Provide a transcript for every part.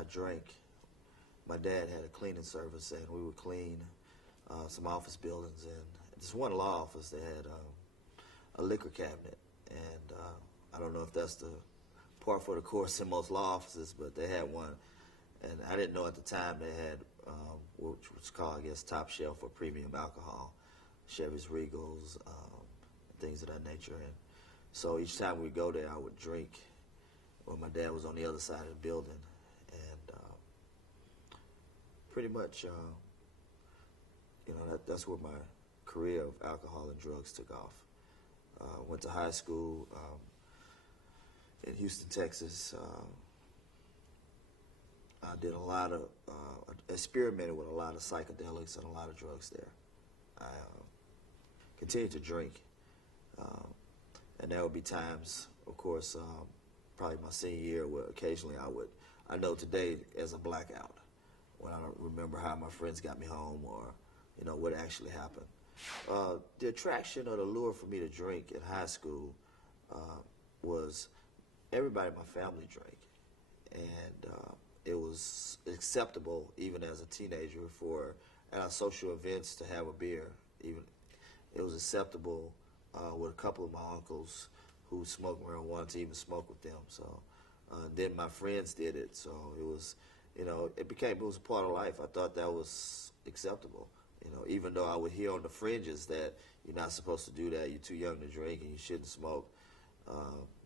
I drank. My dad had a cleaning service, and we would clean some office buildings. And this one law office, they had a liquor cabinet, and I don't know if that's the par for the course in most law offices, but they had one. And I didn't know at the time they had, which was called, I guess, top shelf for premium alcohol, Chevy's, Regals, things of that nature. And so each time we go there, I would drink when my dad was on the other side of the building. And pretty much, that's where my career of alcohol and drugs took off. Went to high school in Houston, Texas. I did a lot of, experimented with a lot of psychedelics and a lot of drugs there. I continued to drink. And there would be times, of course, probably my senior year, where occasionally I know today as a blackout, when I don't remember how my friends got me home or, what actually happened. The attraction or the lure for me to drink in high school was everybody in my family drank. And it was acceptable, even as a teenager, for at our social events to have a beer. Even it was acceptable with a couple of my uncles who smoked marijuana to even smoke with them. So then my friends did it. So it was, it was a part of life. I thought that was acceptable. Even though I would hear on the fringes that you're not supposed to do that, you're too young to drink and you shouldn't smoke.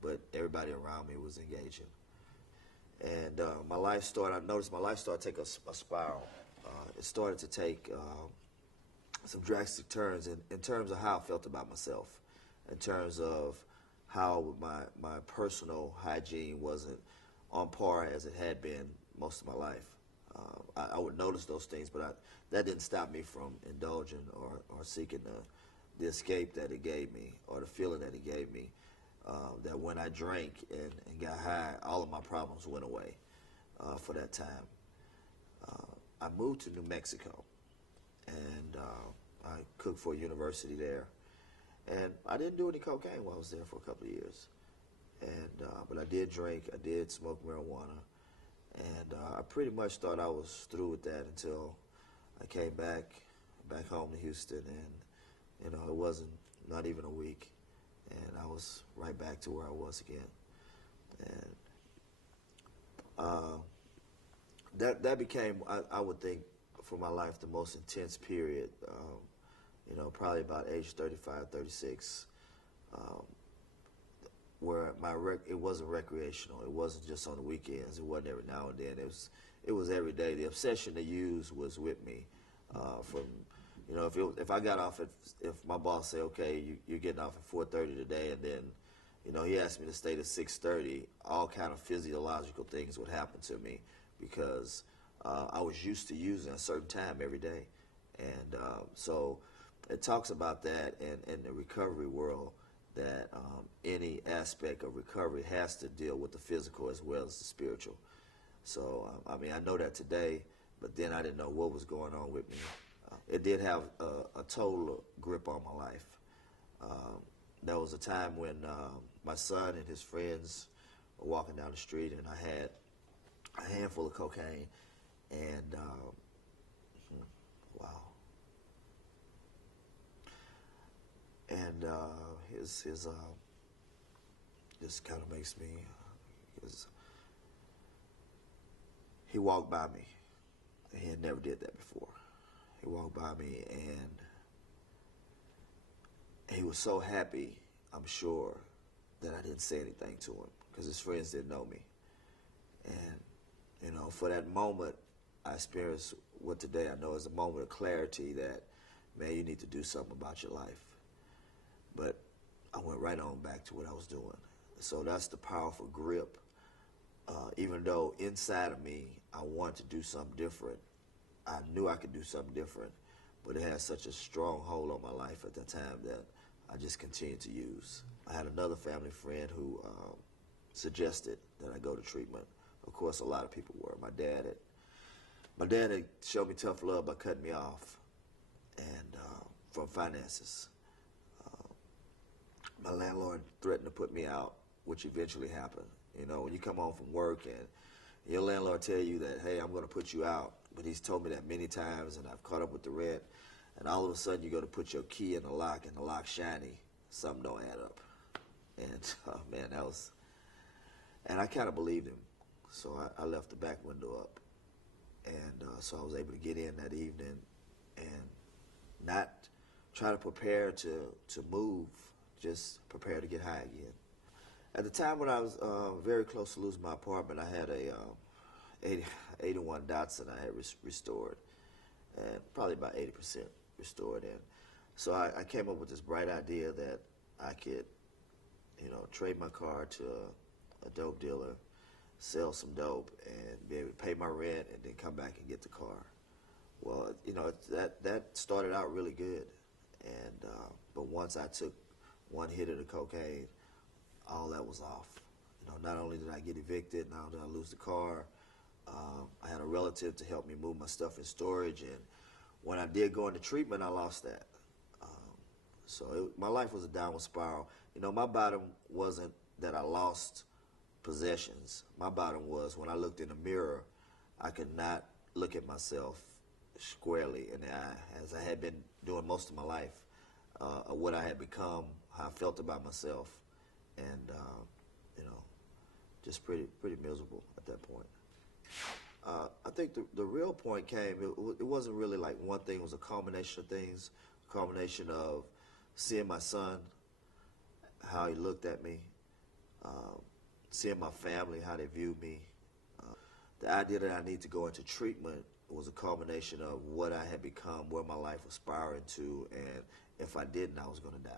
But everybody around me was engaging. And I noticed my life started to take a spiral. It started to take some drastic turns in terms of how I felt about myself, in terms of how my personal hygiene wasn't on par as it had been most of my life. I would notice those things, but that didn't stop me from indulging or seeking the escape that it gave me, or the feeling that it gave me. That when I drank and got high, all of my problems went away for that time. I moved to New Mexico, and I cooked for a university there. And I didn't do any cocaine while I was there for a couple of years. But I did drink, I did smoke marijuana, and I pretty much thought I was through with that until I came back home to Houston, and it wasn't not even a week. And I was right back to where I was again. And that became, I would think, for my life, the most intense period, probably about age 35, 36, where it wasn't recreational. It wasn't just on the weekends. It wasn't every now and then. It was every day. The obsession to use was with me. If I got off if my boss said, okay, you're getting off at 4:30 today, and then, he asked me to stay to 6:30, all kind of physiological things would happen to me because I was used to using a certain time every day. And so it talks about that in the recovery world, that any aspect of recovery has to deal with the physical as well as the spiritual. So, I know that today, but then I didn't know what was going on with me. It did have a total grip on my life. There was a time when my son and his friends were walking down the street, and I had a handful of cocaine, and wow. And this kind of makes me, he walked by me. He had never did that before. He walked by me, and he was so happy, I'm sure, that I didn't say anything to him because his friends didn't know me. And, for that moment, I experienced what today I know is a moment of clarity that, man, you need to do something about your life. But I went right on back to what I was doing. So that's the powerful grip. Even though inside of me, I wanted to do something different, I knew I could do something different, but it had such a strong hold on my life at that time that I just continued to use. I had another family friend who suggested that I go to treatment. Of course, a lot of people were. My dad had showed me tough love by cutting me off, and from finances. My landlord threatened to put me out, which eventually happened. When you come home from work and Your landlord tell you that, hey, I'm going to put you out, but he's told me that many times, and I've caught up with the rent, and all of a sudden you go to put your key in the lock, and the lock's shiny. Something don't add up. And, man, that was... And I kind of believed him, so I left the back window up. And so I was able to get in that evening and not try to prepare to move, just prepare to get high again. At the time when I was very close to losing my apartment, I had a 81 Datsun I had restored, and probably about 80% restored. And so I came up with this bright idea that I could, trade my car to a dope dealer, sell some dope, and be able to pay my rent, and then come back and get the car. Well, that started out really good, and but once I took one hit of the cocaine, all that was off. Not only did I get evicted, not only did I lose the car, I had a relative to help me move my stuff in storage, and when I did go into treatment, I lost that. So my life was a downward spiral. My bottom wasn't that I lost possessions. My bottom was when I looked in the mirror, I could not look at myself squarely in the eye, as I had been doing most of my life, what I had become, how I felt about myself, and just pretty miserable at that point. I think the real point came, it wasn't really like one thing, it was a culmination of things, a culmination of seeing my son, how he looked at me, seeing my family, how they viewed me. The idea that I need to go into treatment was a culmination of what I had become, where my life was spiraling to, and if I didn't, I was going to die.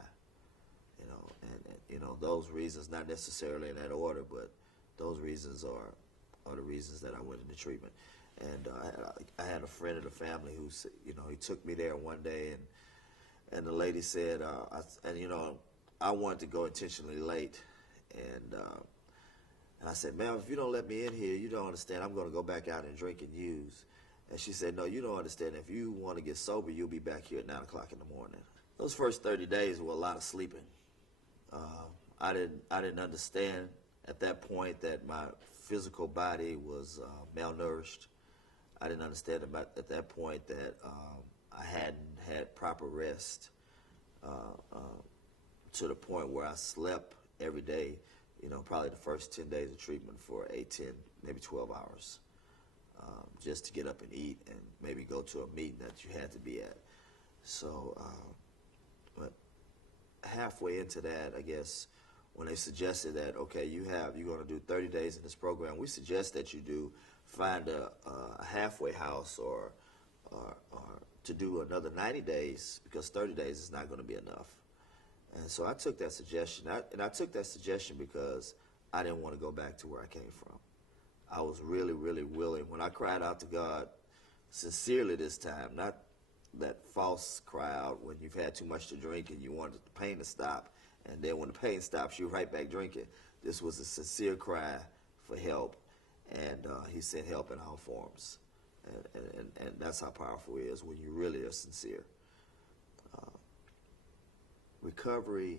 Those reasons, not necessarily in that order, but those reasons are the reasons that I went into treatment. And I had a friend of the family who, he took me there one day, and the lady said, I wanted to go intentionally late, and I said, ma'am, if you don't let me in here, you don't understand. I'm going to go back out and drink and use. And she said, no, you don't understand. If you want to get sober, you'll be back here at 9 o'clock in the morning. Those first 30 days were a lot of sleeping. I didn't understand at that point that my physical body was malnourished. I didn't understand at that point that I hadn't had proper rest to the point where I slept every day, probably the first 10 days of treatment for 8, 10, maybe 12 hours, just to get up and eat and maybe go to a meeting that you had to be at. So, but halfway into that, I guess, when they suggested that, okay, you're going to do 30 days in this program, we suggest that you find a halfway house or to do another 90 days, because 30 days is not going to be enough. And so I took that suggestion, I took that suggestion because I didn't want to go back to where I came from. I was really, really willing. When I cried out to God, sincerely this time, not that false cry out when you've had too much to drink and you wanted the pain to stop, and then when the pain stops, you're right back drinking. This was a sincere cry for help, and he sent help in all forms. And that's how powerful it is when you really are sincere. Recovery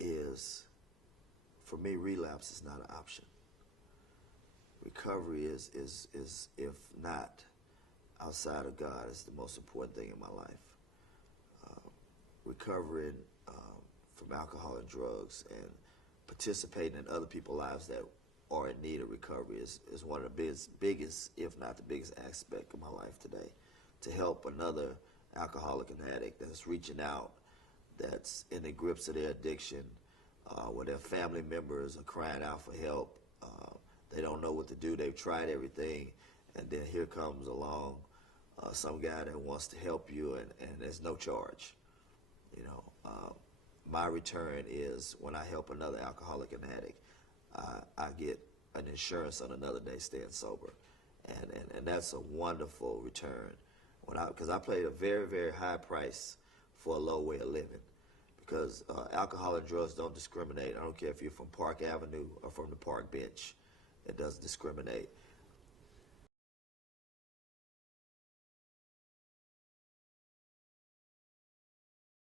is, for me, relapse is not an option. Recovery is if not outside of God, is the most important thing in my life. Recovering from alcohol and drugs and participating in other people's lives that are in need of recovery is one of the biggest, if not the biggest aspect of my life today. To help another alcoholic and addict that's reaching out, that's in the grips of their addiction, where their family members are crying out for help. They don't know what to do. They've tried everything, and then here comes along some guy that wants to help you, and there's no charge. My return is when I help another alcoholic and addict, I get an insurance on another day staying sober, and that's a wonderful return. Because I paid a very, very high price for a low way of living, because alcohol and drugs don't discriminate. I don't care if you're from Park Avenue or from the park bench. It doesn't discriminate.